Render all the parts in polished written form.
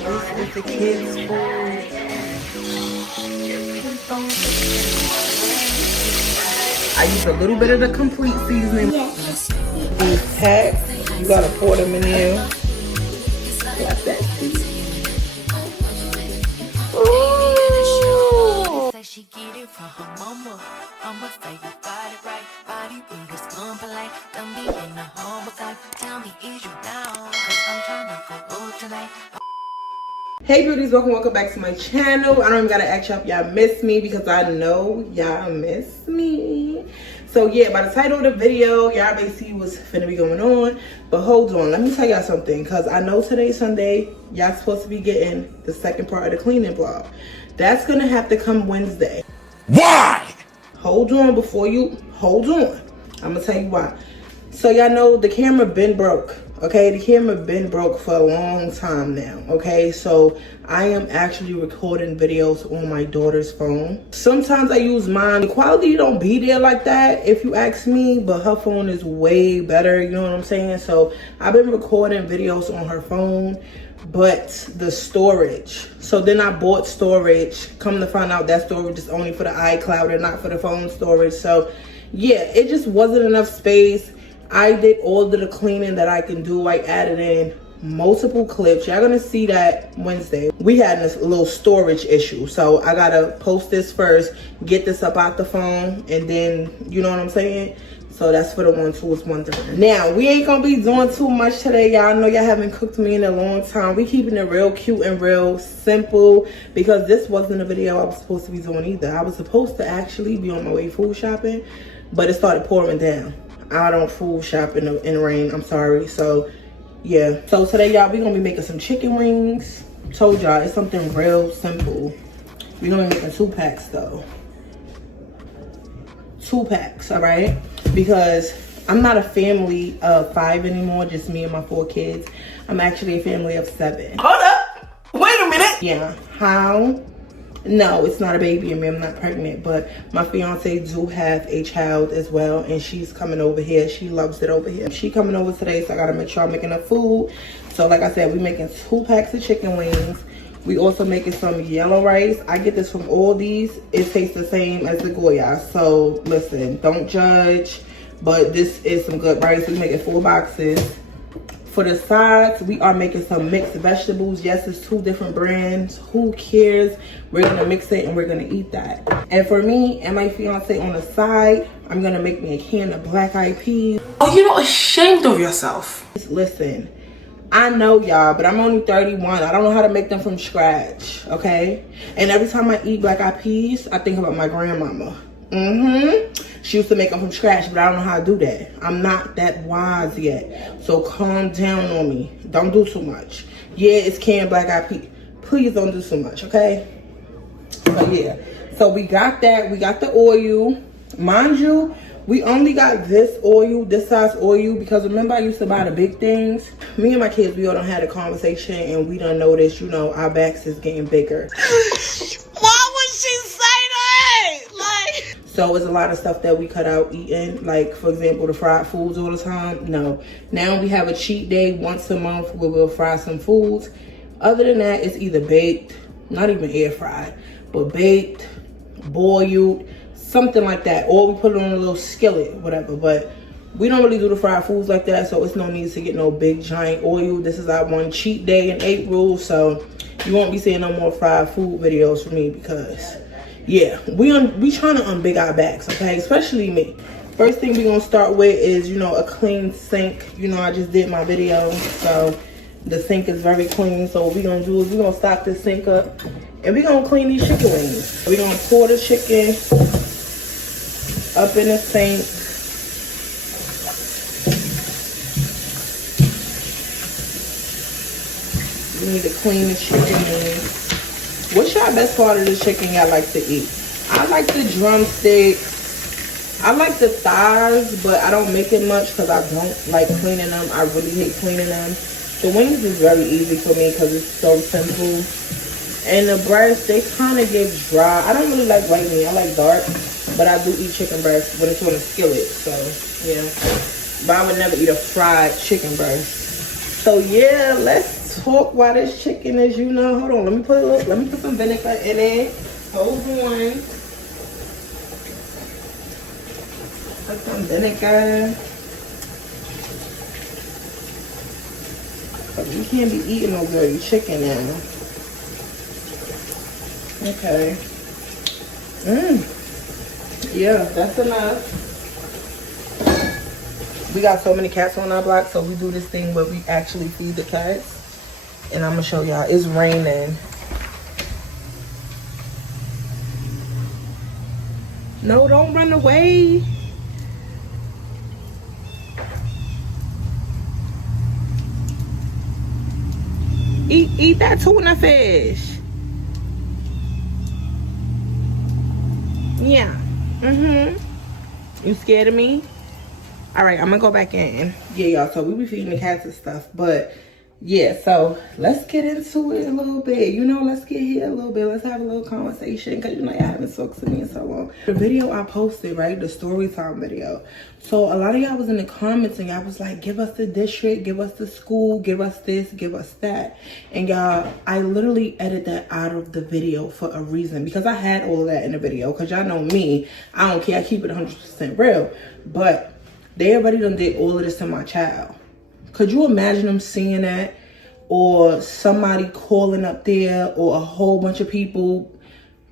This is the kids' food. I use a little bit of the complete seasoning. Yes. These packs, you gotta pour them in there. Like that. Ooh. She get it from her mama. I'ma say you got it right. Body readers come polite. Don't be in the home guy. Tell me, is you down? Cause I'm trying to go tonight. Hey beauties, welcome back to my channel. I don't even gotta ask y'all if y'all miss me because I know y'all miss me. So yeah, by the title of the video, y'all may see what's finna be going on. But hold on, let me tell y'all something, because I know today's Sunday. Y'all supposed to be getting the second part of the cleaning vlog. That's gonna have to come Wednesday. Why? Hold on before you, hold on. I'm gonna tell you why. So y'all know the camera been broke. Okay, the camera been broke for a long time now. Okay, so I am actually recording videos on my daughter's phone. Sometimes I use mine. The quality don't be there like that if you ask me, but her phone is way better, you know what I'm saying? So I've been recording videos on her phone, but the storage. So then I bought storage. Come to find out that storage is only for the iCloud and not for the phone storage. So yeah, it just wasn't enough space. I did all of the cleaning that I can do. I added in multiple clips. Y'all gonna see that Wednesday. We had this little storage issue. So I gotta post this first, get this up out the phone, and then, you know what I'm saying? So that's for the ones who was wondering. Now, we ain't gonna be doing too much today. Y'all know y'all haven't cooked me in a long time. We keeping it real cute and real simple because this wasn't a video I was supposed to be doing either. I was supposed to actually be on my way food shopping, but it started pouring down. I don't food shop in the rain, I'm sorry. So yeah, so today y'all, we gonna be making some chicken wings. Told y'all it's something real simple. We gonna be making 2 packs though. 2 packs, all right? Because I'm not a family of 5 anymore, just me and my 4 kids. I'm actually a family of 7. Hold up. Wait a minute. Yeah, how? No, it's not a baby in me. I'm not pregnant, but my fiance do have a child as well, and she's coming over here. She loves it over here. She coming over today, so I gotta make sure I'm making her food. So like I said, we making 2 packs of chicken wings. We also making some yellow rice. I get this from Aldi's. It tastes the same as the Goya. So listen, don't judge, but this is some good rice. We making 4 boxes. For the sides, we are making some mixed vegetables. Yes, it's 2 different brands. Who cares? We're gonna mix it and we're gonna eat that. And for me and my fiance on the side, I'm gonna make me a can of black eyed peas. Are you not ashamed of yourself? Listen, I know y'all, but I'm only 31. I don't know how to make them from scratch, okay? And every time I eat black eyed peas, I think about my grandmama. She used to make them from scratch, but I don't know how to do that. I'm not that wise yet. So calm down on me. Don't do too much. Yeah, it's canned black eyed peas. Please don't do too much, okay? So yeah. So we got that. We got the oil. Mind you, we only got this oil, this size oil, because remember I used to buy the big things. Me and my kids, we all done had a conversation and we done noticed, you know, our backs is getting bigger. Why would she say that? Like, so it's a lot of stuff that we cut out eating, like for example the fried foods all the time. No, now we have a cheat day once a month where we'll fry some foods. Other than that, it's either baked, not even air fried, but baked, boiled, something like that, or we put it on a little skillet, whatever. But we don't really do the fried foods like that, so it's no need to get no big giant oil. This is our one cheat day in April, so you won't be seeing no more fried food videos from me because yeah, we trying to unbig our backs, okay? Especially me. First thing we gonna start with is, you know, a clean sink. You know, I just did my video, so the sink is very clean. So what we gonna do is we gonna stop this sink up and we gonna clean these chicken wings. We gonna pour the chicken up in the sink. We need to clean the chicken wings. What's y'all best part of the chicken y'all like to eat? I like the drumsticks. I like the thighs, but I don't make it much because I don't like cleaning them. I really hate cleaning them. The wings is very easy for me because it's so simple. And the breasts, they kind of get dry. I don't really like white meat. I like dark, but I do eat chicken breast when it's on a skillet. So yeah, but I would never eat a fried chicken breast. So yeah, let's talk while this chicken is, you know. Hold on, let me put some vinegar in it. Hold on. Put some vinegar. You can't be eating no dirty chicken now. Okay. Yeah, that's enough. We got so many cats on our block, so we do this thing where we actually feed the cats. And I'm gonna show y'all. It's raining. No, don't run away. Eat that tuna fish. Yeah. You scared of me? All right, I'm gonna go back in. Yeah, y'all, so we be feeding the cats and stuff, but yeah, so let's get into it a little bit. You know, let's get here a little bit. Let's have a little conversation, because you know, y'all haven't talked to me in so long. The video I posted, right, the story time video. So a lot of y'all was in the comments and y'all was like, give us the district, give us the school, give us this, give us that. And y'all, I literally edited that out of the video for a reason, because I had all of that in the video, because y'all know me, I don't care, I keep it 100% real. But they already done did all of this to my child. Could you imagine them seeing that? Or somebody calling up there, or a whole bunch of people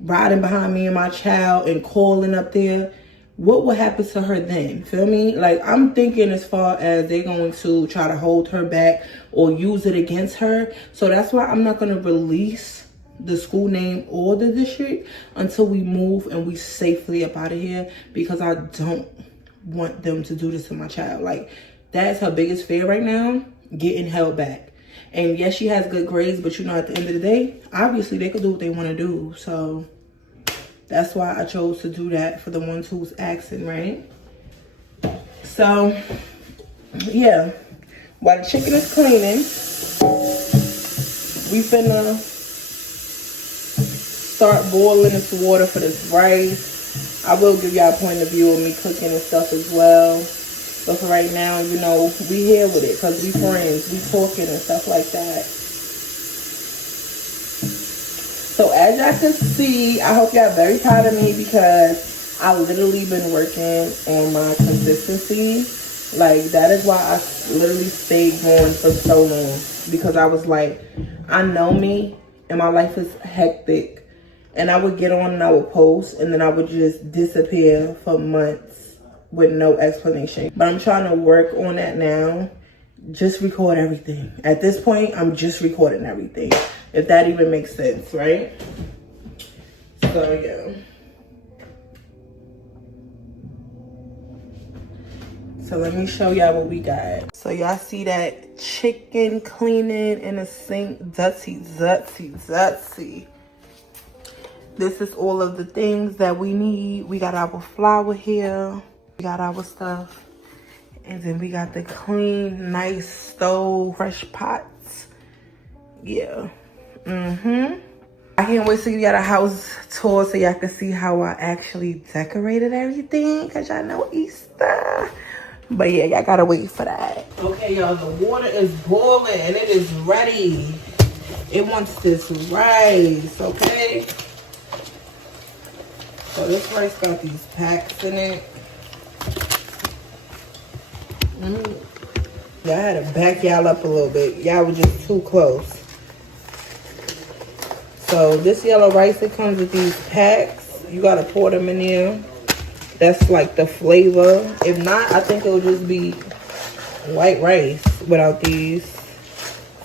riding behind me and my child and calling up there? What would happen to her then? Feel me? Like, I'm thinking as far as they're going to try to hold her back or use it against her. So that's why I'm not going to release the school name or the district until we move and we safely up out of here, because I don't want them to do this to my child. Like, that's her biggest fear right now, getting held back. And yes, she has good grades, but you know, at the end of the day, obviously they could do what they want to do. So that's why I chose to do that for the ones who's asking, right? So yeah, while the chicken is cleaning, we finna start boiling this water for this rice. I will give y'all a point of view of me cooking and stuff as well. But for right now, you know, we here with it because we friends, we talking and stuff like that. So as y'all can see, I hope y'all very proud of me, because I literally been working on my consistency. Like, that is why I literally stayed going for so long, because I was like, I know me and my life is hectic, and I would get on and I would post, and then I would just disappear for months with no explanation. But I'm trying to work on that now. Just record everything. At this point, I'm just recording everything, if that even makes sense, right? So yeah. So let me show y'all what we got. So y'all see that chicken cleaning in a sink, zutzy. This is all of the things that we need. We got our flour here. We got our stuff. And then we got the clean, nice stove, fresh pots. Yeah. I can't wait to give y'all the house tour so y'all can see how I actually decorated everything, because y'all know Easter. But yeah, y'all gotta wait for that. Okay, y'all, the water is boiling and it is ready. It wants this rice, okay? So this rice got these packs in it. Y'all had to back y'all up a little bit. Y'all were just too close. So this yellow rice, it comes with these packs. You gotta pour them in there. That's like the flavor. If not, I think it'll just be white rice without these.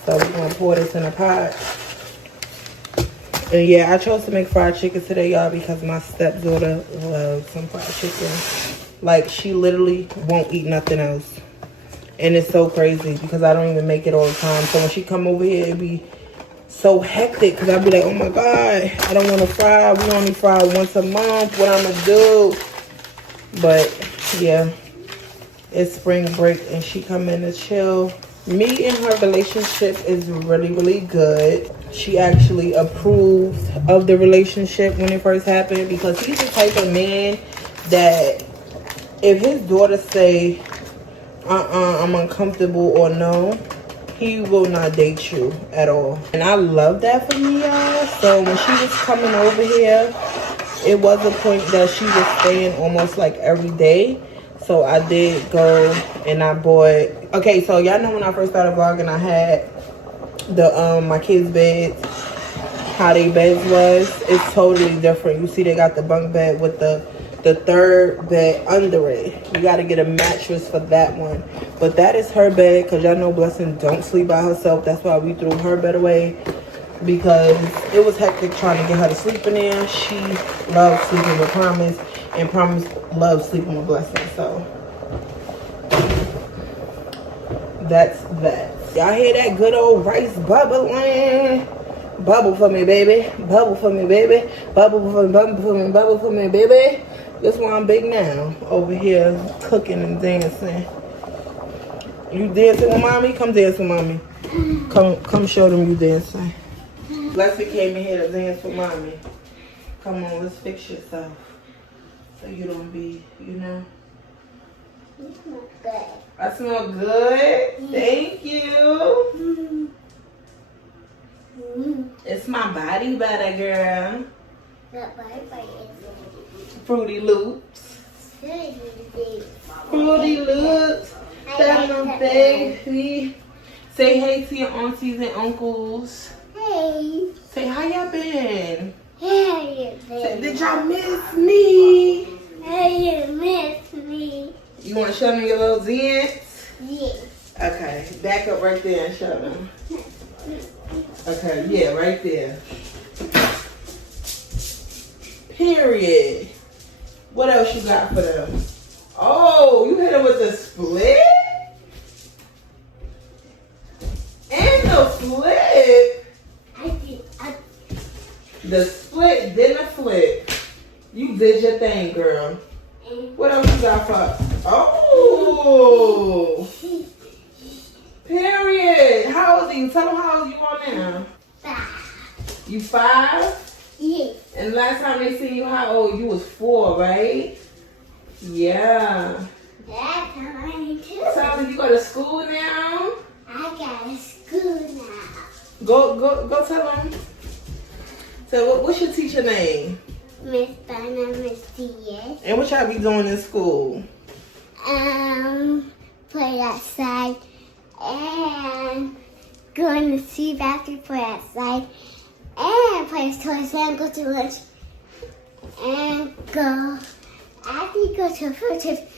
So we're gonna pour this in a pot. And yeah, I chose to make fried chicken today, y'all, because my stepdaughter loves some fried chicken. Like, she literally won't eat nothing else. And it's so crazy because I don't even make it all the time. So when she come over here, it be so hectic, because I'd be like, oh my God, I don't want to fry. We only fry once a month. What I'm going to do? But yeah, it's spring break and she come in to chill. Me and her relationship is really, really good. She actually approved of the relationship when it first happened, because he's the type of man that if his daughter say, I'm uncomfortable or no, he will not date you at all. And I love that for me, y'all. So when she was coming over here, it was a point that she was staying almost like every day. So I did go and I bought, okay, so y'all know when I first started vlogging, I had the my kids' beds, how they beds was. It's totally different. You see they got the bunk bed with the third bed under it. You got to get a mattress for that one. But that is her bed, because y'all know Blessing don't sleep by herself. That's why we threw her bed away, because it was hectic trying to get her to sleep in there. She loves sleeping with Promise, and Promise loves sleeping with Blessing. So that's that. Y'all hear that good old rice bubbling? Bubble for me, baby. Bubble for me, baby. Bubble for me, bubble for me, bubble for me, baby. That's why I'm big now. Over here cooking and dancing. You dancing with mommy? Come dance with mommy. Come show them you dancing. Leslie came in here to dance with mommy. Come on, let's fix yourself. So you don't be, you know. You smell good. I smell good? Thank you. It's my body butter, girl. Fruity Loops. Fruity Loops. That's my baby. Say hey to your aunties and uncles. Hey. Say how y'all been? Hey, Say, did y'all miss me? Hey, you miss me. You want to show me your little dance? Yes. Okay, back up right there and show them. Okay, yeah, right there. Period. What else you got for them? Oh, you hit them with the split? And the flip. The split, then the flip. You did your thing, girl. What else you got for? Oh. Period. How old are you? Tell them how old you are now. 5. You 5? Yes. And last time they seen you, how old? You was 4, right? Yeah. That's how I need to. Tell them you go to school now. I got to school now. Go tell them. So what's your teacher name? Miss Donna, Miss Diaz. And what y'all be doing in school? Play outside and going to see after play outside and play toys and go to lunch and go after you go to a field trip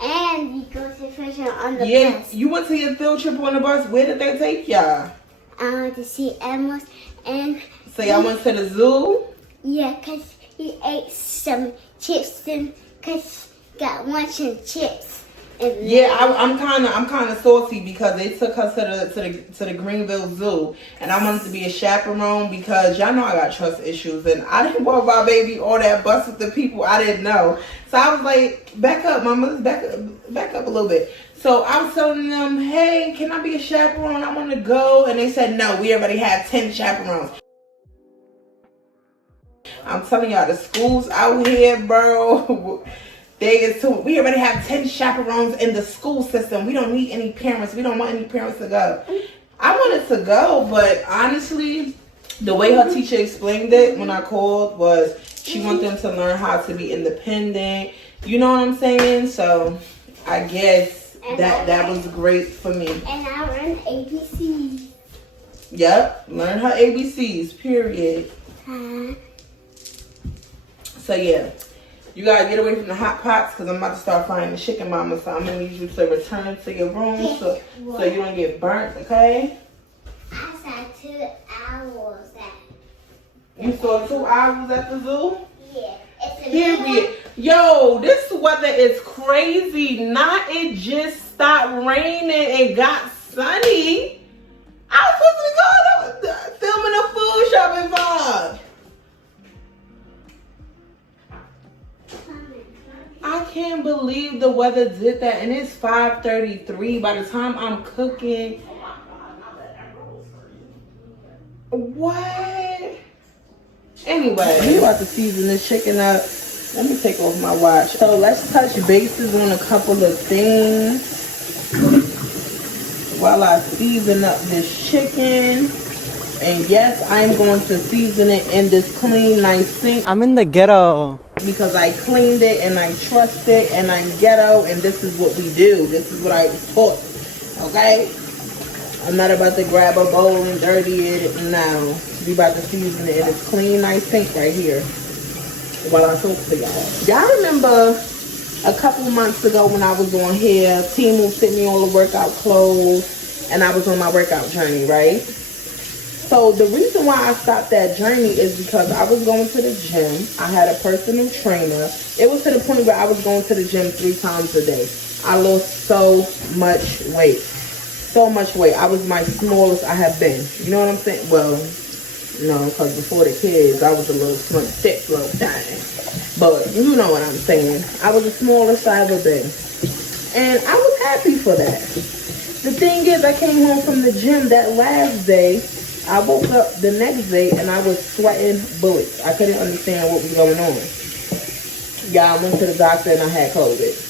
and you go to a field trip on the bus. You went to your field trip on the bus. Where did they take y'all? To see animals and So y'all went to the zoo? yeah, cause he ate some chips and cause he got lunch and chips. And Yeah, I'm kind of saucy because they took us to the Greenville Zoo, and I wanted to be a chaperone because y'all know I got trust issues, and I didn't want my baby on that bus with the people I didn't know. So I was like, back up, mama, back up a little bit. So I was telling them, hey, can I be a chaperone? I want to go, and they said no. We already have 10 chaperones. I'm telling y'all, the schools out here, bro. We already have 10 chaperones in the school system. We don't need any parents. We don't want any parents to go. I wanted to go, but honestly, the way her teacher explained it when I called was she wanted them to learn how to be independent. You know what I'm saying? So I guess that was great for me. And I learned ABCs. Yep, learn her ABCs, period. So yeah. You gotta get away from the hot pots because I'm about to start frying the chicken, mama. So I'm gonna need you to return to your room so you don't get burnt, okay? I saw 2 owls You saw 2 owls at the zoo? Yeah. It's a Period. Yo, this weather is crazy. Not it just stopped raining and got sunny. I was supposed to go filming a food shopping vlog. I can't believe the weather did that, and it's 5:33 by the time I'm cooking. What? Anyway, we about to season this chicken up. Let me take off my watch. So let's touch bases on a couple of things. while I season up this chicken. And yes, I'm going to season it in this clean, nice sink. I'm in the ghetto. Because I cleaned it and I trust it and I'm ghetto and this is what we do. This is what I was taught. Okay? I'm not about to grab a bowl and dirty it. No. We about to season it in this clean, nice sink right here. While I talk to y'all. Y'all remember a couple months ago when I was on here, Timu sent me all the workout clothes and I was on my workout journey, right? So the reason why I stopped that journey is because I was going to the gym. I had a personal trainer. It was to the point where I was going to the gym 3 times a day. I lost so much weight. So much weight. I was my smallest I have been. You know what I'm saying? Well, no, because before the kids, I was a little slim, thick little thing. But you know what I'm saying. I was the smallest I ever been. And I was happy for that. The thing is, I came home from the gym that last day. I woke up the next day and I was sweating bullets. I couldn't understand what was going on. Yeah, I went to the doctor and I had COVID.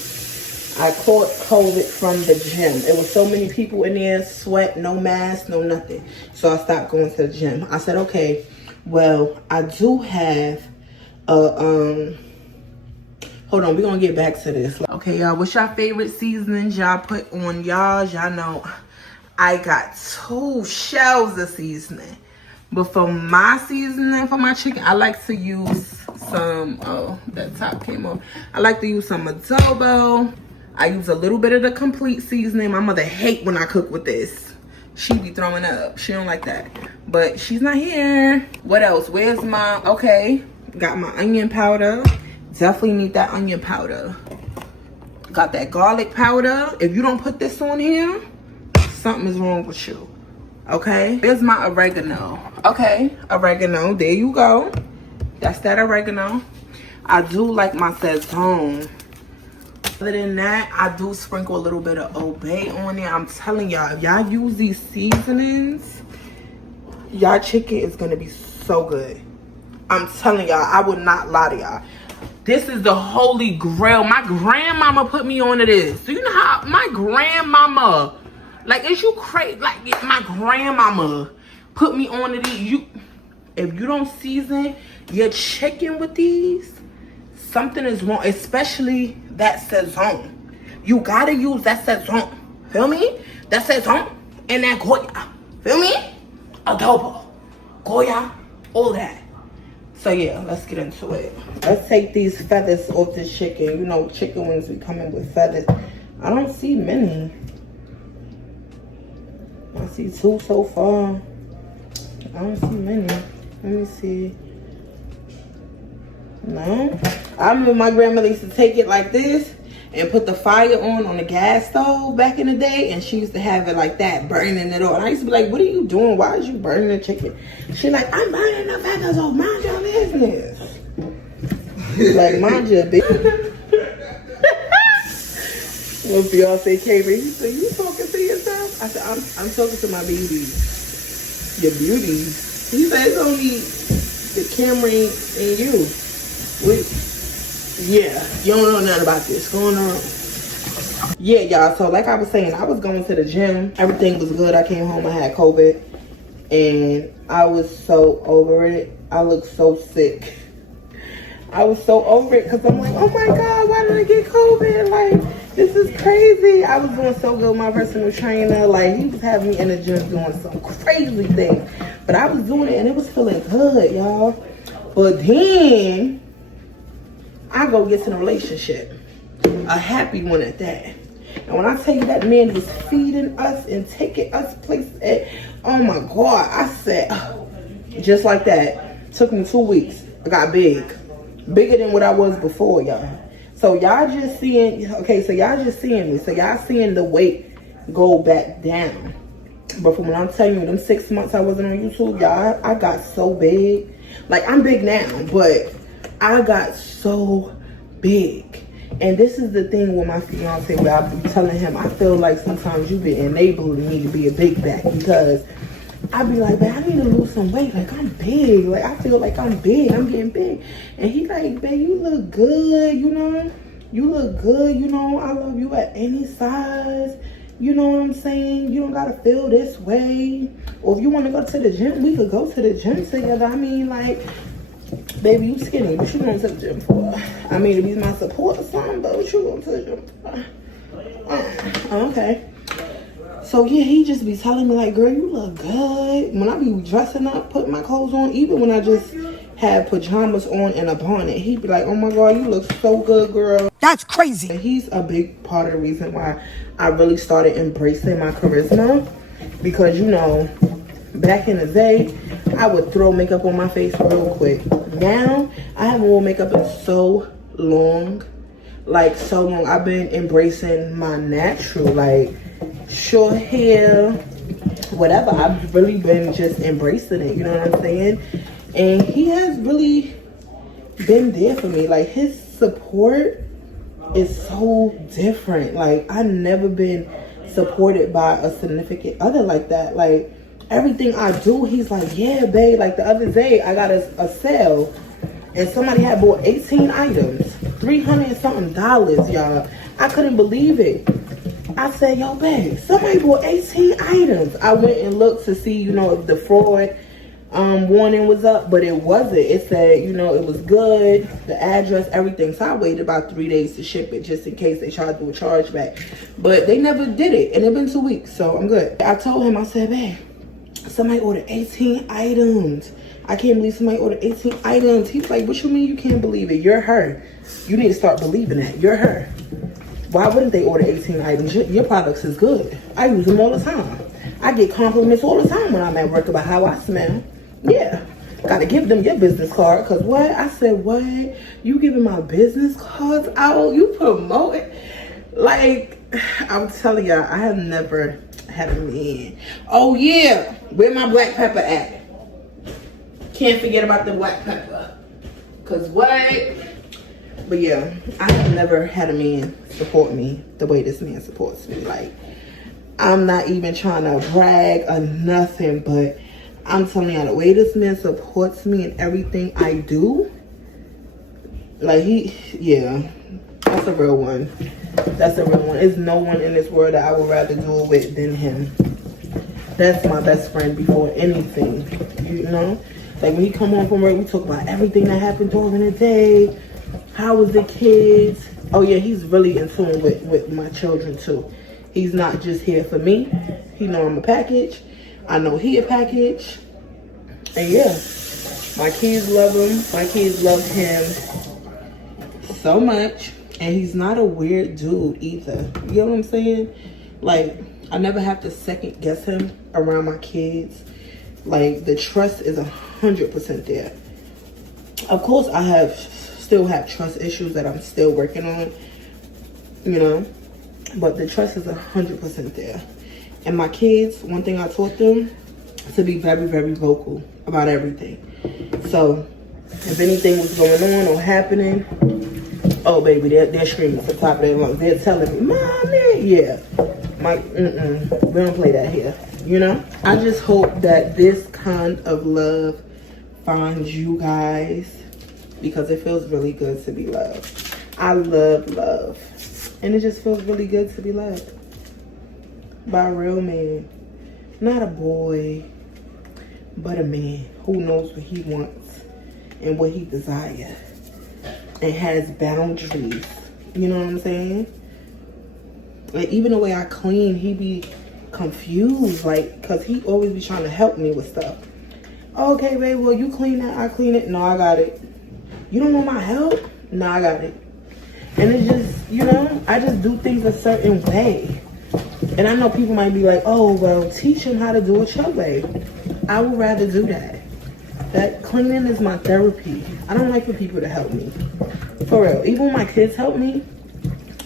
I caught COVID from the gym. It was so many people in there, sweat, no mask, no nothing. So I stopped going to the gym. I said, okay, well, I do have a, hold on, we're going to get back to this. Okay, y'all, what's your favorite seasonings y'all put on y'all? Y'all know I got 2 shelves of seasoning. But for my seasoning, for my chicken, I like to use some, oh, that top came off. I like to use some adobo. I use a little bit of the complete seasoning. My mother hate when I cook with this. She be throwing up. She don't like that. But she's not here. What else? Where's my, okay, got my onion powder. Definitely need that onion powder. Got that garlic powder. If you don't put this on here, something is wrong with you. Okay, here's my oregano. Okay, oregano, there you go. That's that oregano. I do like my sazon. Other than that, I do sprinkle a little bit of Old Bay on there. I'm telling y'all, if y'all use these seasonings, y'all chicken is gonna be so good. I'm telling y'all, I would not lie to y'all. This is the holy grail. My grandmama put me onto this. Do you know how my grandmama, like, is you crazy? Like, my grandmama put me onto these. If you don't season your chicken with these, something is wrong, especially that sazon. You gotta use that sazon. Feel me? That sazon and that Goya. Feel me? Adobo, Goya, all that. So yeah, let's get into it. Let's take these feathers off the chicken. You know, chicken wings be coming with feathers. I don't see many. I see 2 so far. I don't see many. Let me see. No. I remember my grandmother used to take it like this and put the fire on the gas stove back in the day, and she used to have it like that, burning it off. And I used to be like, what are you doing? Why is you burning the chicken? She like, I'm burning the feathers off. Mind your business. Like, mind your business. Well, fiancé came in, he said, you talking to yourself? I said, I'm talking to my beauties. Your beauties? He said, it's only the camera and you. Yeah, you don't know nothing about this going on. Yeah, y'all, so like I was saying, I was going to the gym. Everything was good. I came home, I had COVID. And I was so over it. I looked so sick. I was so over it because I'm like, oh my God, why did I get COVID? Like, this is crazy. I was doing so good with my personal trainer. Like, he was having me in the gym doing some crazy things. But I was doing it and it was feeling good, y'all. But then I go get in a relationship. A happy one at that. And when I tell you that man was feeding us and taking us places, oh my God, I said, just like that. Took me 2 weeks. I got big. Bigger than what I was before, y'all. So y'all just seeing, okay, so y'all just seeing me. So y'all seeing the weight go back down. But from when I'm telling you, them 6 months I wasn't on YouTube, y'all, I got so big. Like, I'm big now, but I got so big. And this is the thing with my fiance, where I be telling him, I feel like sometimes you be enabling me to be a big back, because I be like, man, I need to lose some weight. Like, I'm big. Like, I feel like I'm big. I'm getting big. And he like, babe, you look good, you know? You look good, you know? I love you at any size. You know what I'm saying? You don't gotta feel this way. Or if you want to go to the gym, we could go to the gym together. I mean, like, baby, you skinny. What you going to the gym for? I mean, to be my support or something, but what you going to the gym for? Okay. So, yeah, he just be telling me, like, girl, you look good. When I be dressing up, putting my clothes on, even when I just have pajamas on and a bonnet, he be like, oh, my God, you look so good, girl. That's crazy. And he's a big part of the reason why I really started embracing my charisma. Because, you know, back in the day, I would throw makeup on my face real quick. Now, I haven't worn makeup in so long. Like, so long. I've been embracing my natural, like, short hair, whatever. I've really been just embracing it. You know what I'm saying? And he has really been there for me. Like, his support is so different. Like, I've never been supported by a significant other like that. Like, everything I do, he's like, yeah, babe. Like, the other day, I got a sale, and somebody had bought 18 items, $300 and something, y'all. I couldn't believe it. I said, yo, babe, somebody bought 18 items. I went and looked to see, you know, if the fraud warning was up, but it wasn't. It said, you know, it was good, the address, everything. So I waited about 3 days to ship it just in case they tried to do a chargeback. But they never did it, and it's been 2 weeks, so I'm good. I told him, I said, babe, somebody ordered 18 items. I can't believe somebody ordered 18 items. He's like, what you mean you can't believe it? You're her. You need to start believing that. You're her. Why wouldn't they order 18 items? Your products is good. I use them all the time. I get compliments all the time when I'm at work about how I smell. Yeah. Gotta give them your business card. Because what? I said, what? You giving my business cards out? You promoting? Like, I'm telling y'all, I have never had a man. Oh, yeah. Where my black pepper at? Can't forget about the black pepper. Because what? But yeah, I have never had a man support me the way this man supports me. Like, I'm not even trying to brag or nothing, but I'm telling y'all, the way this man supports me in everything I do, like, yeah, that's a real one. That's a real one. There's no one in this world that I would rather do it with than him. That's my best friend before anything, you know? Like, when he come home from work, we talk about everything that happened during the day. How was the kids? Oh yeah, he's really in tune with my children too. He's not just here for me. He know I'm a package. I know he a package. And yeah, my kids love him. My kids love him so much. And he's not a weird dude either. You know what I'm saying? Like, I never have to second guess him around my kids. Like, the trust is 100% there. Of course, I still have trust issues that I'm still working on, you know, but the trust is 100% there. And my kids, one thing I taught them, to be very, very vocal about everything. So if anything was going on or happening, oh baby, they're screaming at the top of their lungs. They're telling me, Mommy, yeah, we don't play that here, you know. I just hope that this kind of love finds you guys, because it feels really good to be loved. I love love. And it just feels really good to be loved by a real man. Not a boy, but a man who knows what he wants and what he desires. And has boundaries. You know what I'm saying? Like, even the way I clean, he be confused. Like, because he always be trying to help me with stuff. Okay, babe, well, you clean that, I clean it. No, I got it. You don't want my help? No, I got it. And it's just, you know, I just do things a certain way. And I know people might be like, oh, well, teach him how to do it your way. I would rather do that. That cleaning is my therapy. I don't like for people to help me. For real. Even when my kids help me,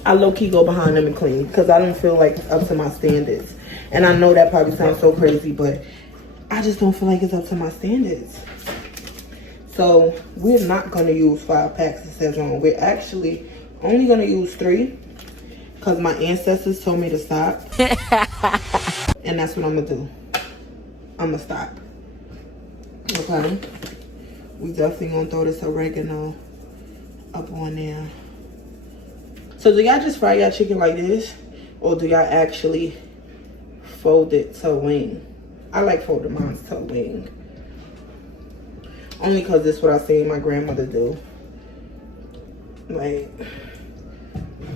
I low-key go behind them and clean, because I don't feel like it's up to my standards. And I know that probably sounds so crazy, but I just don't feel like it's up to my standards. So we're not going to use 5 packs of Szechuan. We're actually only going to use 3, because my ancestors told me to stop. And that's what I'm going to do. I'm going to stop. Okay? We definitely going to throw this oregano up on there. So do y'all just fry y'all chicken like this? or do y'all actually fold it to a wing? I like folding mine to a wing. Only because this is what I seen my grandmother do. Like,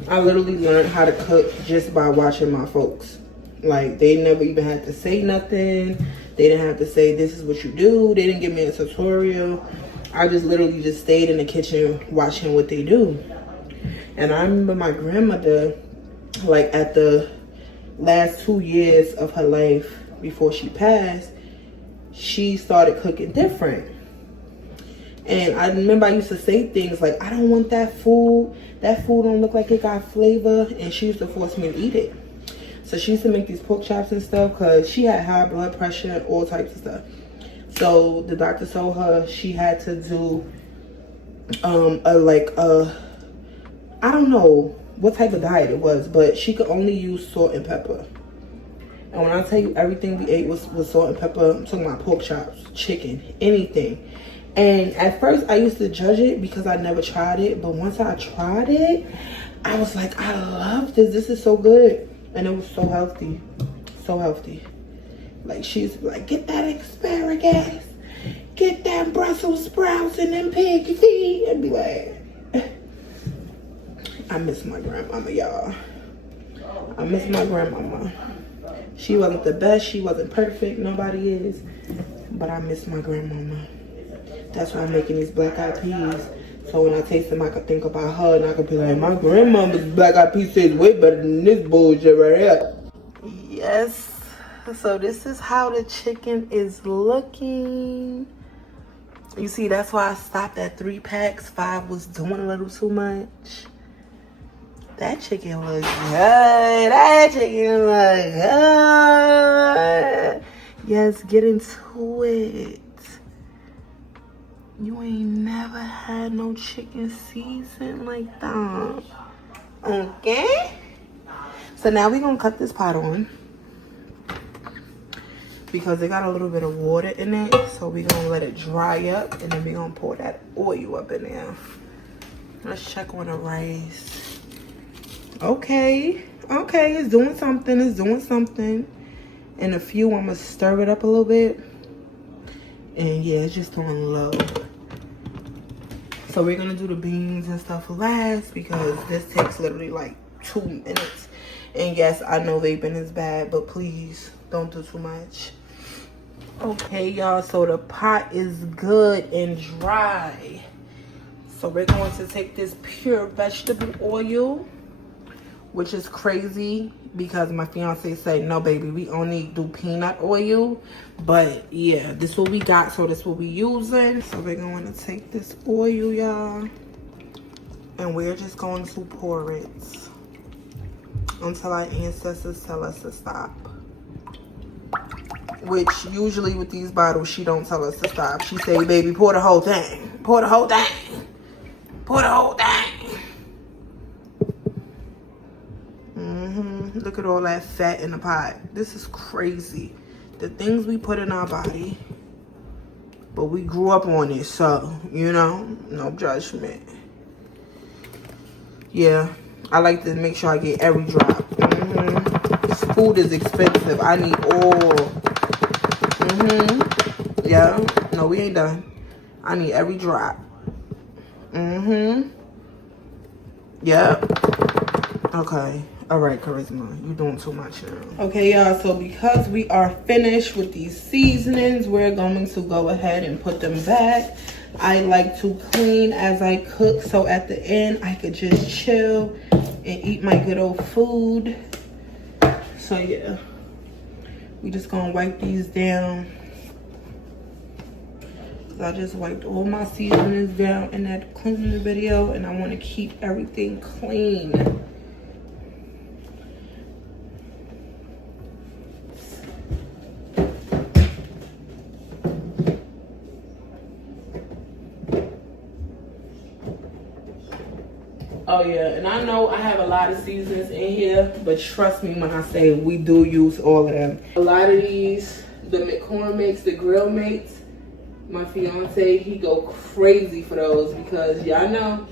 I literally learned how to cook just by watching my folks. Like, they never even had to say nothing. They didn't have to say, this is what you do. They didn't give me a tutorial. I just literally just stayed in the kitchen watching what they do. And I remember my grandmother, like, at the last 2 years of her life before she passed, she started cooking different. And I remember I used to say things like, I don't want that food. That food don't look like it got flavor. And she used to force me to eat it. So she used to make these pork chops and stuff because she had high blood pressure and all types of stuff. So the doctor told her she had to do I don't know what type of diet it was, but she could only use salt and pepper. And when I tell you everything we ate was salt and pepper, I'm talking about pork chops, chicken, anything. And at first I used to judge it because I never tried it. But once I tried it, I was like, I love this. This is so good. And it was so healthy. So healthy. Like, she used to be like, get that asparagus. Get that Brussels sprouts and them pig feet. And be like, I miss my grandmama, y'all. I miss my grandmama. She wasn't the best. She wasn't perfect. Nobody is. But I miss my grandmama. That's why I'm making these black eyed peas. So when I taste them, I could think about her and I could be like, my grandmama's black eyed peas tastes way better than this bullshit right here. Yes. So this is how the chicken is looking. You see, that's why I stopped at 3 packs. 5 was doing a little too much. That chicken looks good. That chicken looks good. Yes, get into it. You ain't never had no chicken seasoned like that. Okay? So now we're going to cut this pot on. Because it got a little bit of water in it. So we're going to let it dry up. And then we're going to pour that oil up in there. Let's check on the rice. Okay. Okay, it's doing something. It's doing something. In a few, I'm going to stir it up a little bit. And yeah, it's just on low. So we're going to do the beans and stuff last. Because this takes literally like 2 minutes. And yes, I know vaping is bad. But please, don't do too much. Okay, y'all. So the pot is good and dry. So we're going to take this pure vegetable oil. Which is crazy because my fiance said, no, baby, we only do peanut oil. But yeah, this is what we got. So this is what we using. So we're going to take this oil, y'all. And we're just going to pour it until our ancestors tell us to stop. Which usually with these bottles, she don't tell us to stop. She say, baby, pour the whole thing. Pour the whole thing. Pour the whole thing. Look at all that fat in the pot. This is crazy. The things we put in our body. But we grew up on it. So, you know, no judgment. Yeah. I like to make sure I get every drop. This food is expensive. I need all. Yeah. No, we ain't done. I need every drop. Yeah. Okay. All right, Charisma, you're doing too much now. Okay, y'all, so because we are finished with these seasonings, we're going to go ahead and put them back. I like to clean as I cook, so at the end, I could just chill and eat my good old food. So, yeah, we just gonna wipe these down. I just wiped all my seasonings down in that cleaning video, and I want to keep everything clean. Oh yeah, and I know I have a lot of seasonings in here, but trust me when I say we do use all of them. A lot of these, the McCormick's, the Grill Mates, my fiance, he go crazy for those because y'all know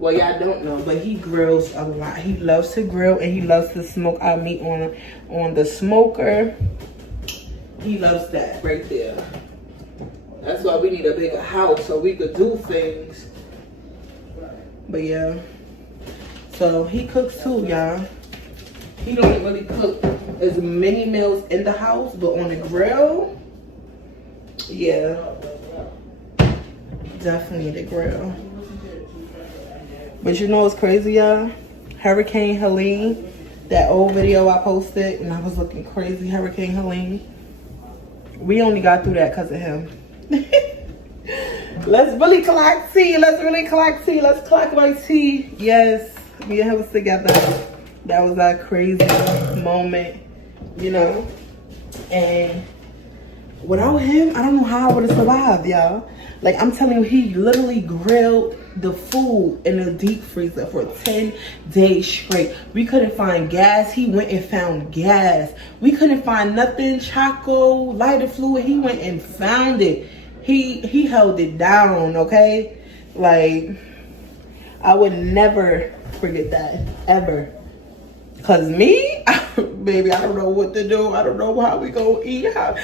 Well, y'all don't know, but he grills a lot. He loves to grill and he loves to smoke our meat on the smoker. He loves that right there. That's why we need a bigger house so we could do things. But yeah. So he cooks too, y'all. He don't really cook as many meals in the house, but on the grill, yeah. Definitely the grill. But you know what's crazy, y'all? Hurricane Helene, that old video I posted, and I was looking crazy. Hurricane Helene. We only got through that because of him. Let's really clock tea. Let's really clock tea. Let's clock my tea. Yes, me and him was together. That was our crazy moment, you know. And without him, I don't know how I would have survived, y'all. Like, I'm telling you, he literally grilled the food in the deep freezer for 10 days straight. We couldn't find gas. He went and found gas. We couldn't find nothing, Choco, lighter fluid. He went and found it. He held it down, okay? Like, I would never forget that, ever. Cause me, baby, I don't know what to do. I don't know how we gonna eat, how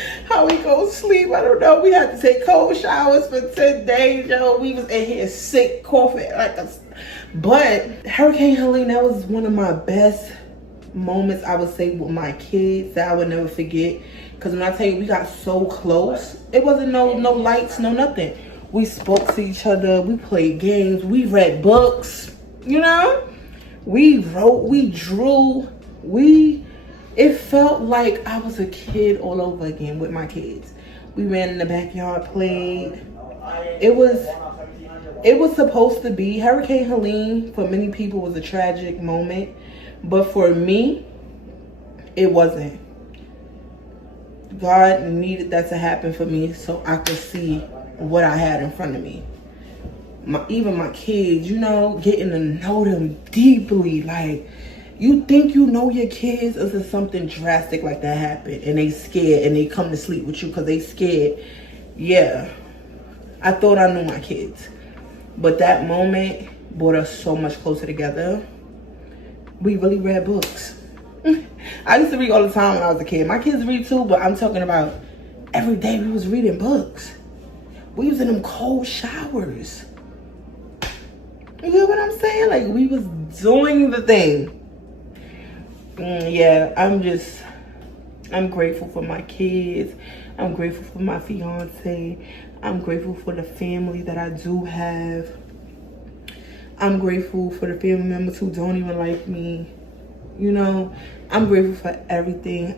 we gonna sleep. I don't know. We had to take cold showers for 10 days, yo. We was in here sick, coughing like a. But Hurricane Helene, that was one of my best moments, I would say, with my kids that I would never forget. Cause when I tell you we got so close, it wasn't no lights, no nothing. We spoke to each other. We played games. We read books. You know. We wrote, we drew, it felt like I was a kid all over again with my kids. We ran in the backyard, played. It was supposed to be, Hurricane Helene for many people was a tragic moment, but for me, it wasn't. God needed that to happen for me so I could see what I had in front of me. Even my kids, you know, getting to know them deeply. Like, you think you know your kids until something drastic like that happened and they scared and they come to sleep with you because they scared. Yeah, I thought I knew my kids, but that moment brought us so much closer together. We really read books. I used to read all the time when I was a kid. My kids read too, but I'm talking about every day we was reading books. We was in them cold showers. You get what I'm saying? Like, we was doing the thing. Yeah, I'm grateful for my kids. I'm grateful for my fiance. I'm grateful for the family that I do have. I'm grateful for the family members who don't even like me. You know, I'm grateful for everything.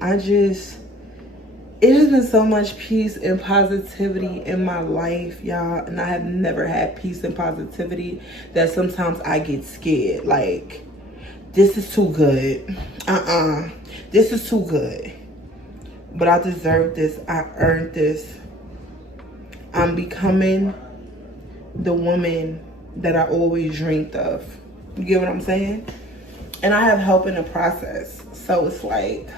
It has been so much peace and positivity in my life, y'all. And I have never had peace and positivity that sometimes I get scared. Like, this is too good. This is too good. But I deserve this. I earned this. I'm becoming the woman that I always dreamed of. You get what I'm saying? And I have help in the process. So it's like...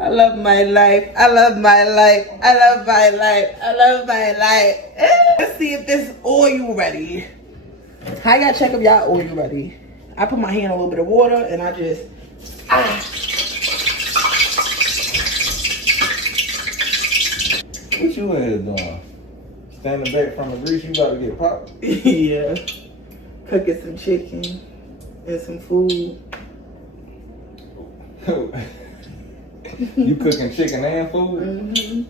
I love my life. I love my life. I love my life. I love my life. Let's see if this oil ready. How y'all check if y'all oil ready? I put my hand in a little bit of water and I just What you in here doing? Standing back from the grease, you about to get popped? Yeah. Cooking some chicken and some food. You cooking chicken and food? Mm-hmm.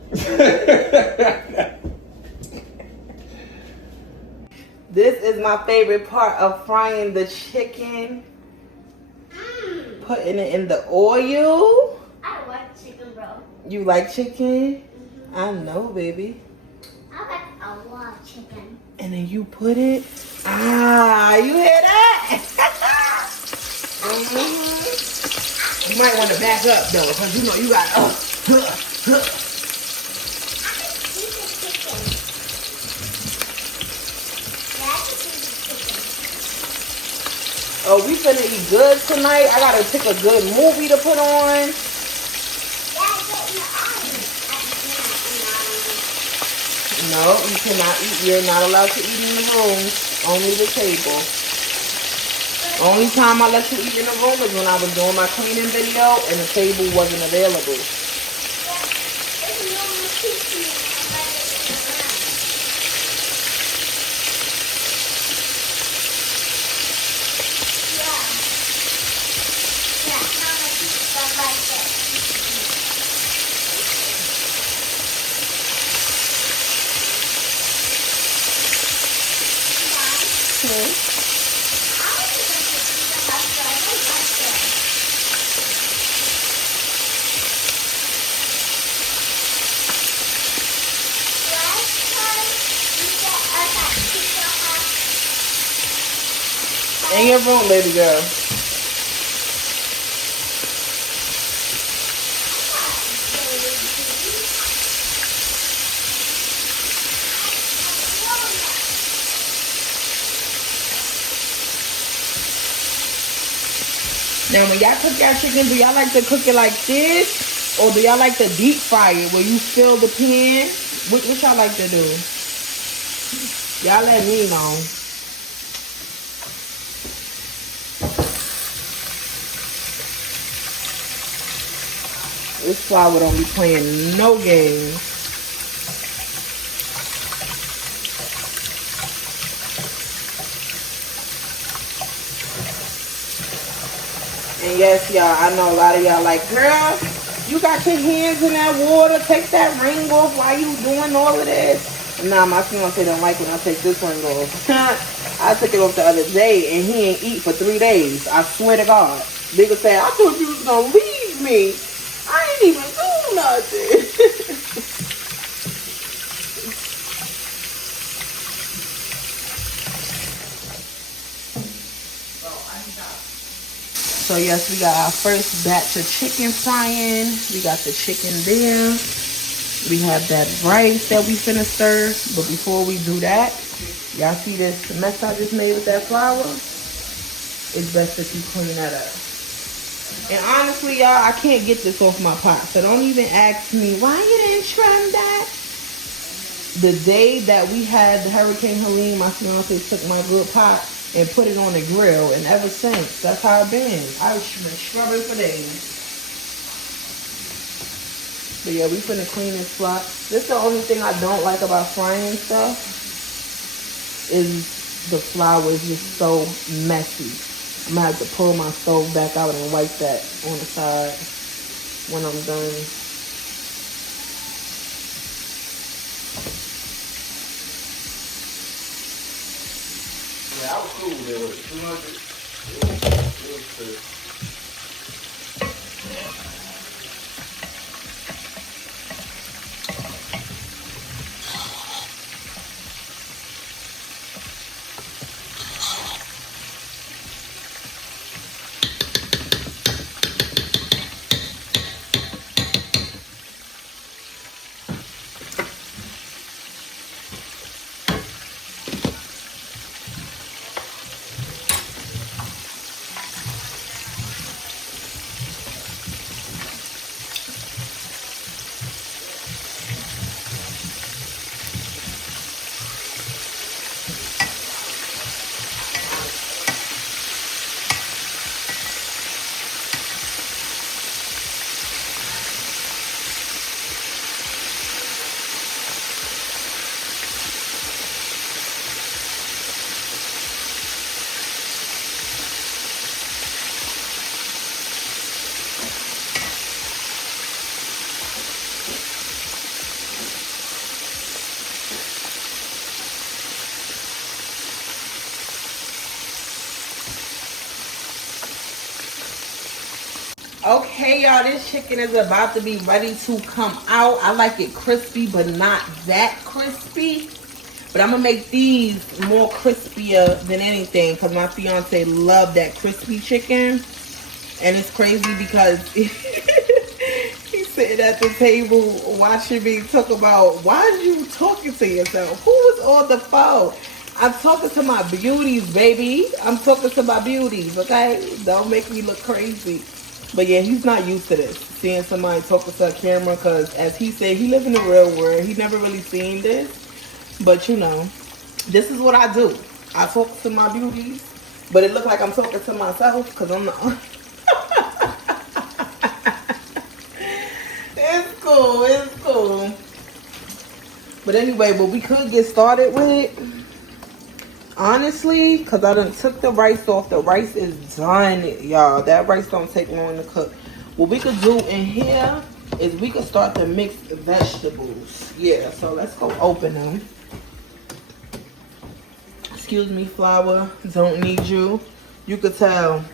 This is my favorite part of frying the chicken. Putting it in the oil. I like chicken, bro. You like chicken? I know, baby. I like a lot of chicken. And then you put it. You hear that? You might want to back up though, because you know you got Oh, we finna eat good tonight. I gotta pick a good movie to put on. No, you cannot eat. You're not allowed to eat in the room. Only the table. Only time I let you eat in the room is when I was doing my cleaning video and the table wasn't available. In your room, baby girl. Now, when y'all cook y'all chicken, do y'all like to cook it like this? Or do y'all like to deep fry it where you fill the pan? What y'all like to do? Y'all let me know. This flour don't be playing no games. And yes, y'all, I know a lot of y'all like, girl, you got your hands in that water. Take that ring off while you doing all of this. Nah, my fiance don't like when I take this ring off. I took it off the other day and he ain't eat for 3 days. I swear to God. Nigga said, I thought you was gonna leave me. I ain't even do nothing. So yes, we got our first batch of chicken frying. We got the chicken there. We have that rice that we finna stir. But before we do that, y'all see this mess I just made with that flour? It's best that you clean that up. And honestly, y'all, I can't get this off my pot. So don't even ask me, why you didn't trim that? The day that we had the Hurricane Helene, my fiance took my good pot and put it on the grill. And ever since, that's how I've been. I've been scrubbing for days. But yeah, we finna clean this flour. This is the only thing I don't like about frying stuff. Is the flour is just so messy. I'm gonna have to pull my stove back out and wipe that on the side when I'm done. Yeah, I was cool there with it. 200. It was good. Okay, y'all, this chicken is about to be ready to come out. I like it crispy, but not that crispy. But I'm going to make these more crispier than anything because my fiance loved that crispy chicken. And it's crazy because he's sitting at the table watching me talk about, why are you talking to yourself? Who was on the phone? I'm talking to my beauties, baby. I'm talking to my beauties, okay? Don't make me look crazy. But yeah, he's not used to this, seeing somebody talking to a camera, because as he said, he lives in the real world. He never really seen this. But you know, this is what I do. I talk to my beauties, but it look like I'm talking to myself because I'm not. It's cool, it's cool. But anyway, what we could get started with, honestly, because I done took the rice off. The rice is done, y'all. That rice don't take long to cook. What we could do in here is we could start to mix vegetables. Yeah, so let's go open them. Excuse me, flour. Don't need you. You could tell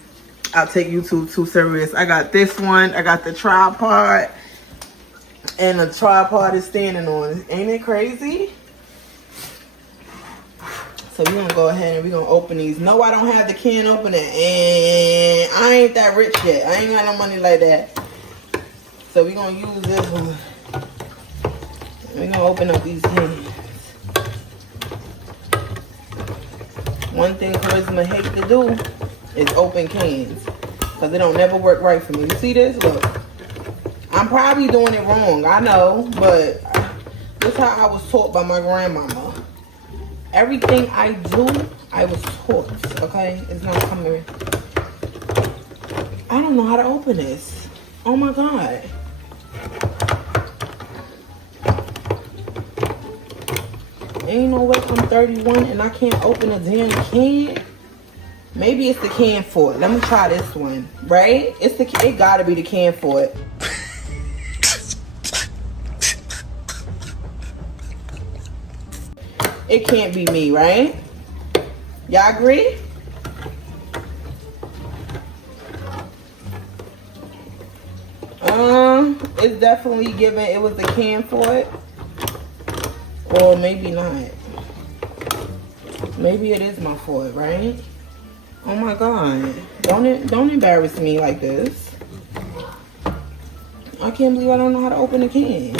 I take YouTube too serious. I got this one. I got the tripod. And the tripod is standing on it. Ain't it crazy? So we're going to go ahead and we're going to open these. No, I don't have the can opener. And I ain't that rich yet. I ain't got no money like that. So we're going to use this one. We're going to open up these cans. One thing Charisma hates to do is open cans. Because it don't never work right for me. You see this? Look. I'm probably doing it wrong, I know, but this is how I was taught by my grandmama. Everything I do, I was taught, okay? It's not coming. I don't know how to open this. Oh my God. Ain't no way I'm 31 and I can't open a damn can. Maybe it's the can for it. Let me try this one, right? It gotta be the can for it. It can't be me, right? Y'all agree? It's definitely given it was a can for it. Or maybe not. Maybe it is my fault, right? Oh my God. Don't embarrass me like this. I can't believe I don't know how to open a can.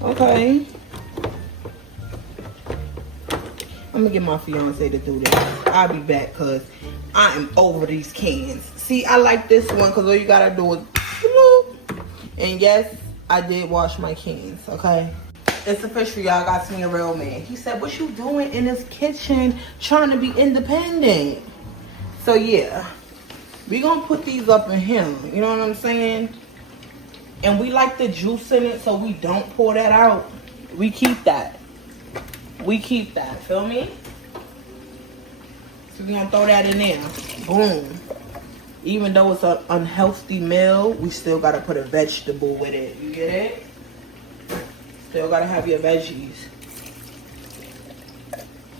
Okay. I'm gonna get my fiance to do this. I'll be back because I am over these cans. See, I like this one because all you gotta do is bloop. And yes, I did wash my cans, okay? It's official, y'all. Got me a real man. He said, what you doing in this kitchen trying to be independent? So yeah, we gonna put these up in here. You know what I'm saying? And we like the juice in it, so we don't pour that out. We keep that. We keep that. Feel me? So we're going to throw that in there. Boom. Even though it's an unhealthy meal, we still got to put a vegetable with it. You get it? Still got to have your veggies.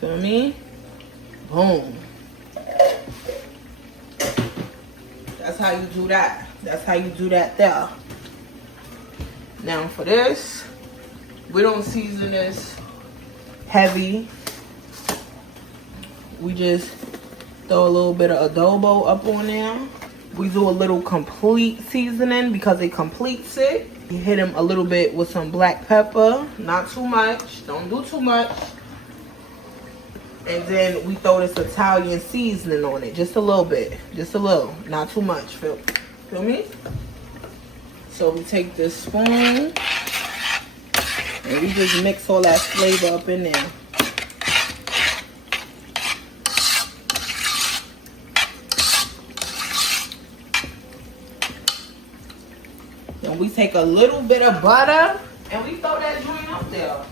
Feel me? Boom. That's how you do that. That's how you do that there. Now for this, we don't season this heavy. We just throw a little bit of adobo up on there. We do a little complete seasoning because it completes it. You hit them a little bit with some black pepper, not too much. Don't do too much. And then we throw this Italian seasoning on it, just a little bit, just a little, not too much. Feel me? So we take this spoon and we just mix all that flavor up in there. And we take a little bit of butter and we throw that joint up there.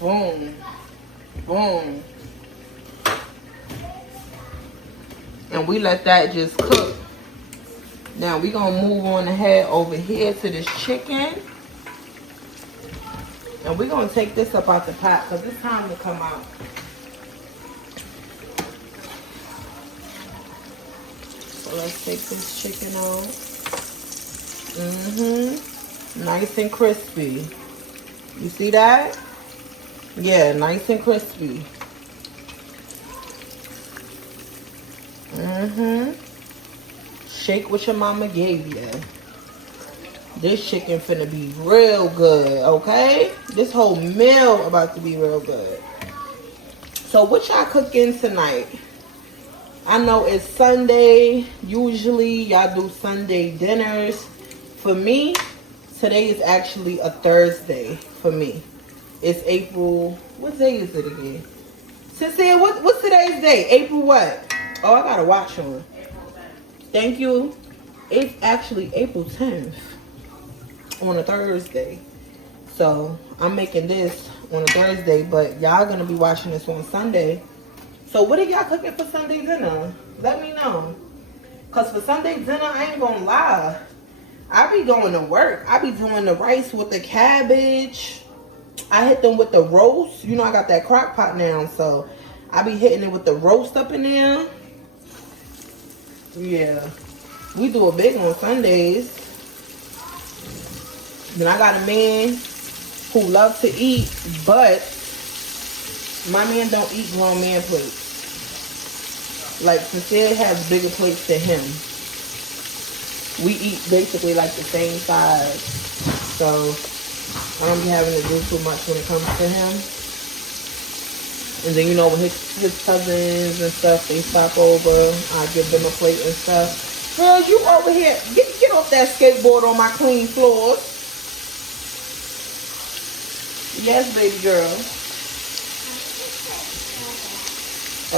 Boom. Boom. And we let that just cook. Now we're going to move on ahead over here to this chicken. And we're going to take this up out the pot because it's time to come out. So let's take this chicken out. Nice and crispy. You see that? Yeah, nice and crispy. Shake what your mama gave you. This chicken finna be real good, okay? This whole meal about to be real good. So what y'all cooking tonight? I know it's Sunday. Usually y'all do Sunday dinners. For me, today is actually a Thursday for me. It's April, what day is it again? Cynthia, what's today's day? April what? Oh, I got a watch on. Thank you. It's actually April 10th on a Thursday. So I'm making this on a Thursday, but y'all gonna be watching this on Sunday. So what are y'all cooking for Sunday dinner? Let me know. Cause for Sunday dinner, I ain't gonna lie, I be going to work. I be doing the rice with the cabbage. I hit them with the roast. You know I got that crock pot now, so I be hitting it with the roast up in there. Yeah, we do it big on Sundays. Then I got a man who loves to eat, but my man don't eat grown man plates. Like, Sincere has bigger plates than him. We eat basically like the same size. So I don't be having to do too much when it comes to him. And then, you know, when his cousins and stuff, they stop over, I give them a plate and stuff. Girl, you over here, get off that skateboard on my clean floors. Yes, baby girl.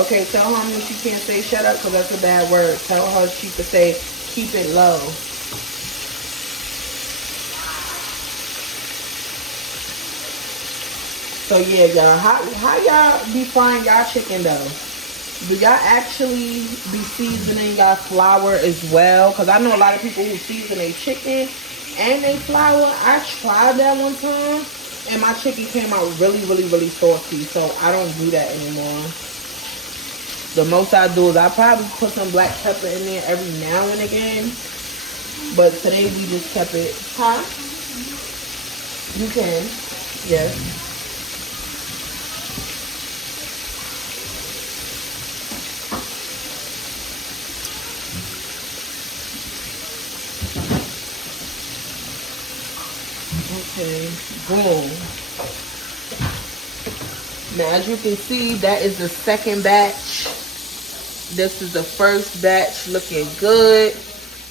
Okay, tell Homie she can't say shut up because that's a bad word. Tell her she could say keep it low. So yeah, y'all, how y'all be frying y'all chicken though? Do y'all actually be seasoning y'all flour as well? Because I know a lot of people who season their chicken and their flour. I tried that one time and my chicken came out really, really, really saucy. So I don't do that anymore. The most I do is I probably put some black pepper in there every now and again. But today we just kept it. Huh? You can. Yes. Okay. Boom. Now, as you can see, that is the second batch. This is the first batch looking good.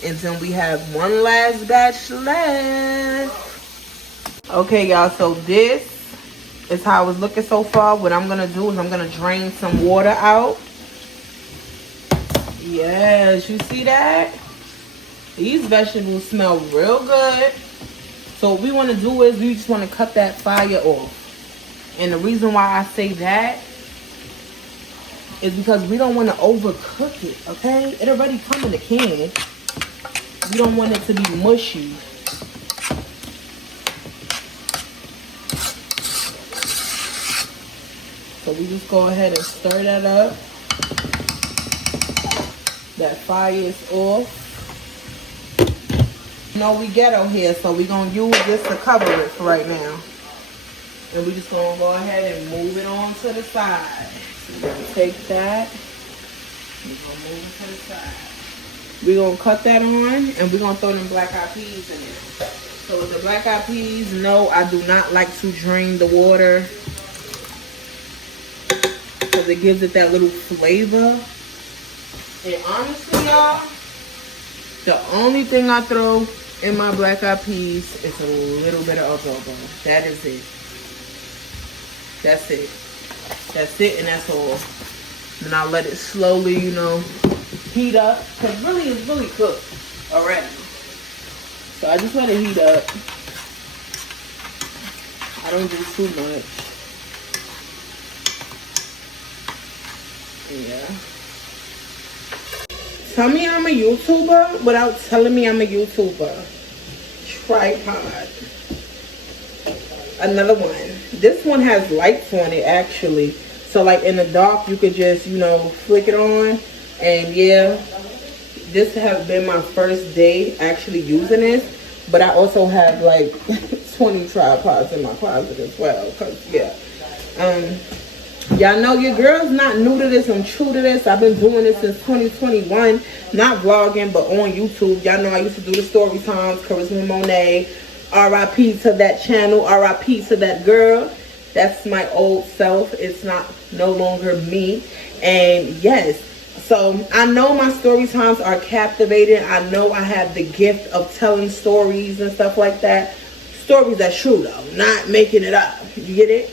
And then we have one last batch left. Okay, y'all, so this is how it's looking so far. What I'm going to do is I'm going to drain some water out. Yes, you see that? These vegetables smell real good. So what we want to do is we just want to cut that fire off. And the reason why I say that is because we don't want to overcook it, okay? It already comes in a can. We don't want it to be mushy. So we just go ahead and stir that up. That fire is off. You know we ghetto here, so we're going to use this to cover it for right now. And we're just going to go ahead and move it on to the side. So we're going to take that. We're going to move it to the side. We're going to cut that on, and we're going to throw them black-eyed peas in it. So with the black-eyed peas, no, I do not like to drain the water. Because it gives it that little flavor. And honestly, y'all, the only thing I throw in my black-eyed peas is a little bit of adobo. That is it. That's it. That's it, and that's all. Then I'll let it slowly, you know, heat up. Because really, it's really cooked already. So I just let it heat up. I don't do too much. Yeah. Tell me I'm a YouTuber without telling me I'm a YouTuber. Tripod. Another one. This one has lights on it actually. So like in the dark you could just, you know, flick it on. And yeah, this has been my first day actually using this. But I also have like 20 tripods in my closet as well. Cause yeah. Y'all know your girl's not new to this. I'm true to this. I've been doing this since 2021. Not vlogging, but on YouTube. Y'all know I used to do the story times. charismamonaee. R.I.P. to that channel. R.I.P. to that girl. That's my old self. It's not no longer me. And yes, So I know my story times are captivating. I know I have the gift of telling stories and stuff like that. Stories that's true though, not making it up. You get it?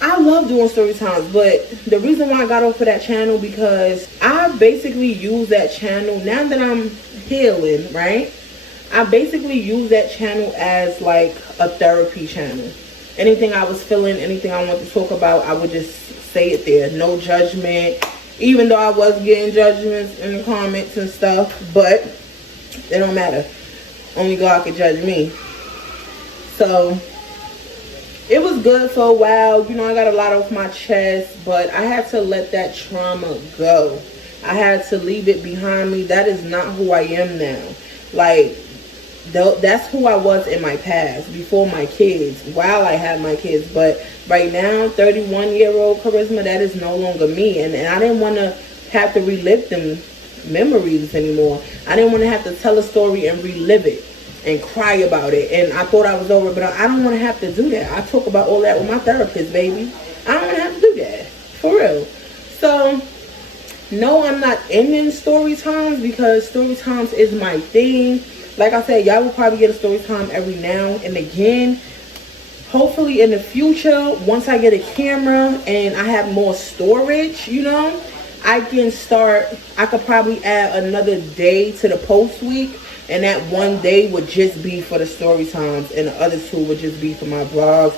I love doing story times, but the reason why I got off of that channel, because I basically use that channel, now that I'm healing, right? I basically use that channel as like a therapy channel. Anything I was feeling, anything I want to talk about, I would just say it there. No judgment. Even though I was getting judgments in the comments and stuff, but it don't matter. Only God can judge me. So it was good for a while. You know, I got a lot off my chest, but I had to let that trauma go. I had to leave it behind me. That is not who I am now. Like, that's who I was in my past, before my kids, while I had my kids. But right now, 31-year-old Charisma, that is no longer me. And I didn't want to have to relive them memories anymore. I didn't want to have to tell a story and relive it and cry about it. And I thought I was over, but I don't want to have to do that. I talk about all that with my therapist, baby. I don't want to have to do that, for real. So no, I'm not ending story times, because story times is my thing. Like I said, y'all will probably get a story time every now and again. Hopefully in the future, once I get a camera and I have more storage, you know, I could probably add another day to the post week. And that one day would just be for the story times, and the other two would just be for my vlogs.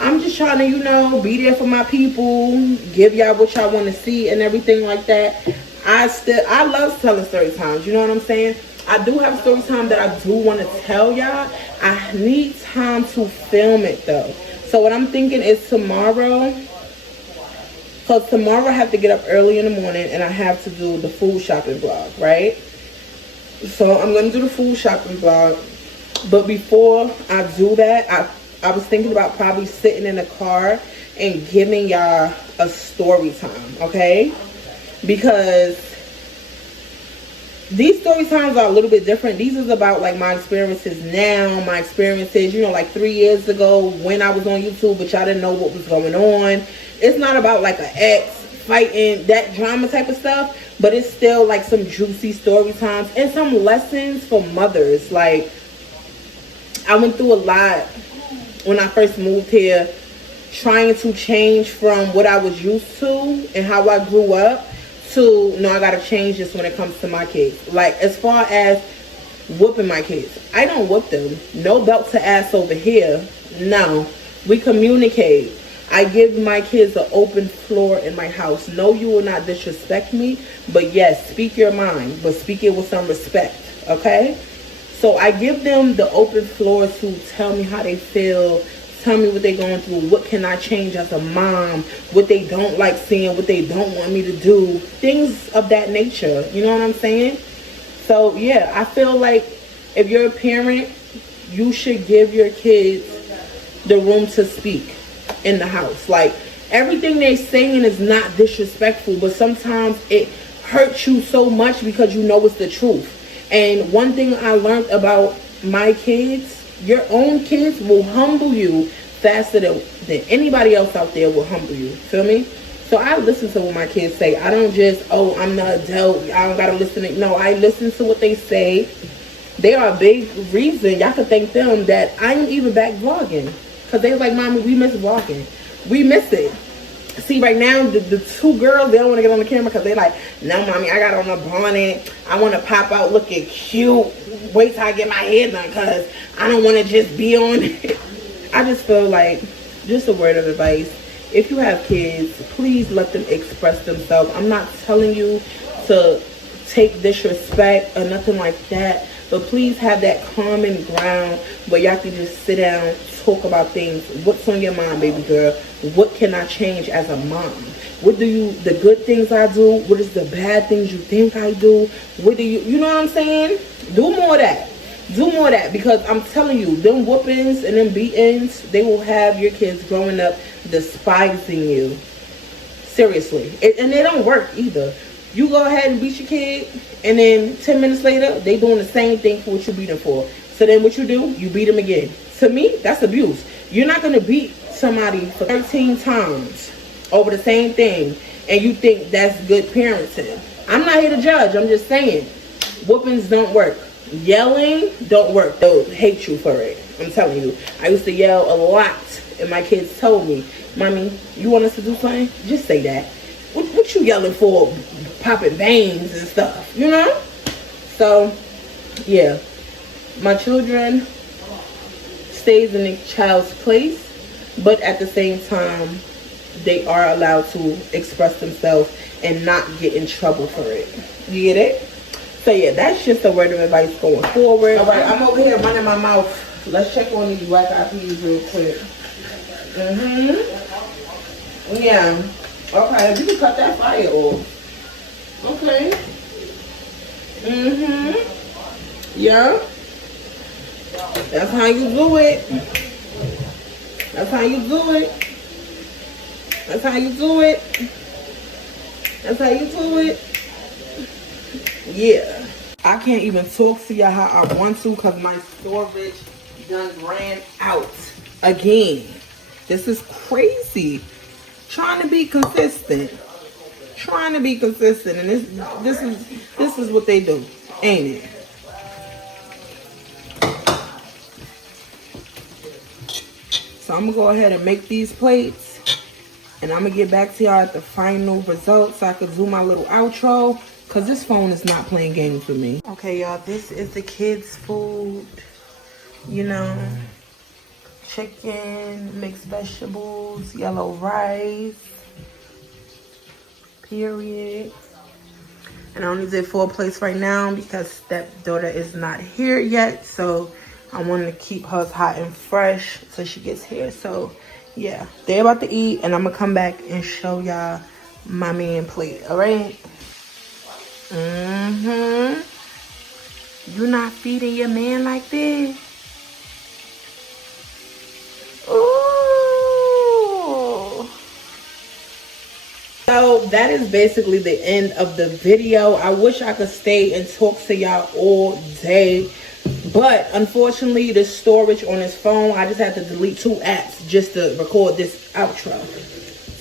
I'm just trying to, you know, be there for my people, give y'all what y'all want to see and everything like that. I love telling story times, you know what I'm saying? I do have a story time that I do want to tell y'all. I need time to film it though. So what I'm thinking is tomorrow, because tomorrow I have to get up early in the morning and I have to do the food shopping vlog, right? So I'm going to do the food shopping vlog. But before I do that, I was thinking about probably sitting in the car and giving y'all a story time, okay? Because these story times are a little bit different. These is about like my experiences now, my experiences, you know, like 3 years ago when I was on YouTube, but y'all didn't know what was going on. It's not about like an ex fighting, that drama type of stuff, but it's still like some juicy story times and some lessons for mothers. Like, I went through a lot when I first moved here, trying to change from what I was used to and how I grew up to, no, I gotta change this when it comes to my kids. Like, as far as whooping my kids, I don't whoop them. No belt to ass over here. No, we communicate. I give my kids an open floor in my house. No, you will not disrespect me, but yes, speak your mind, but speak it with some respect, okay? So I give them the open floor to tell me how they feel, tell me what they're going through, what can I change as a mom, what they don't like seeing, what they don't want me to do, things of that nature, you know what I'm saying? So yeah, I feel like if you're a parent, you should give your kids the room to speak in the house. Like, everything they're saying is not disrespectful, but sometimes it hurts you so much because you know it's the truth. And one thing I learned about my kids, your own kids will humble you faster than anybody else out there will humble you. Feel me? So I listen to what my kids say. I don't just, oh, I'm the adult, I don't gotta listen to, no, I listen to what they say. They are a big reason, y'all can thank them, that I am even back vlogging. Because they was like, Mommy, we miss vlogging. We miss it. See, right now, the two girls, they don't want to get on the camera because they like, no, Mommy, I got on a bonnet. I want to pop out looking cute. Wait till I get my hair done because I don't want to just be on it. I just feel like, just a word of advice. If you have kids, please let them express themselves. I'm not telling you to take disrespect or nothing like that. But please have that common ground where y'all can just sit down, talk about things. What's on your mind, baby girl? What can I change as a mom? What do you, the good things I do? What is the bad things you think I do? What do you know what I'm saying? Do more of that. Do more of that, because I'm telling you, them whoopings and them beatings, they will have your kids growing up despising you. Seriously. And they don't work either. You go ahead and beat your kid, and then 10 minutes later, they doing the same thing for what you beat them for. So then what you do, you beat them again. To me, that's abuse. You're not going to beat somebody for 13 times over the same thing, and you think that's good parenting. I'm not here to judge. I'm just saying, whoopings don't work. Yelling don't work. They'll hate you for it. I'm telling you. I used to yell a lot, and my kids told me, "Mommy, you want us to do something? Just say that. What you yelling for? Popping veins and stuff, you know?" So, yeah. My children stays in the child's place, but at the same time, they are allowed to express themselves and not get in trouble for it. You get it? So yeah, that's just a word of advice going forward. All right, I'm over here running my mouth. Let's check on these black eyed peas real quick. Yeah. Okay, you can cut that fire off. Okay. Yeah. That's how you do it. That's how you do it. That's how you do it. That's how you do it. Yeah. I can't even talk to y'all how I want to because my storage done ran out again. This is crazy. Trying to be consistent. Trying to be consistent. And this is what they do, ain't it? So I'm gonna go ahead and make these plates. And I'm gonna get back to y'all at the final results so I can do my little outro. Cause this phone is not playing games with me. Okay, y'all, this is the kids' food. You know, chicken, mixed vegetables, yellow rice, period. And I only did 4 plates right now because stepdaughter is not here yet. So I wanted to keep hers hot and fresh so she gets here. So yeah, they're about to eat and I'm gonna come back and show y'all my man plate, all right? You not feeding your man like this? Ooh. So that is basically the end of the video. I wish I could stay and talk to y'all all day, but unfortunately the storage on his phone, I just had to delete 2 apps just to record this outro.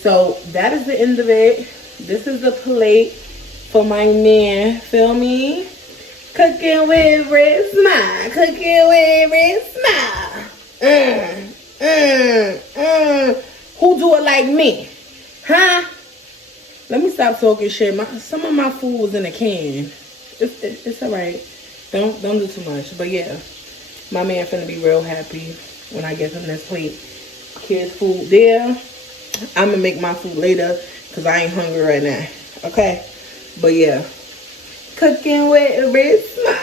So that is the end of it. This is the plate for my man, feel me? Cooking with Charisma, cooking with Charisma. Who do it like me? Huh? Let me stop talking shit. Some of my food was in a can. It's alright. Don't do too much. But yeah, my man finna be real happy when I get him this plate. Kids' food there. I'm gonna make my food later because I ain't hungry right now. Okay? But yeah, cooking with Charisma.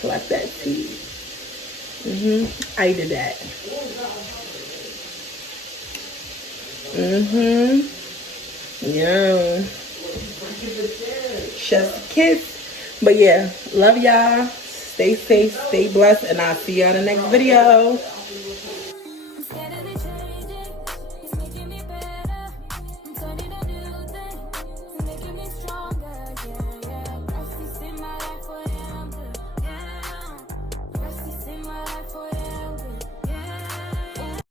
Collect that tea. I did that. Yeah. Chef's kiss. But yeah, love y'all. Stay safe, stay blessed, and I'll see y'all in the next video.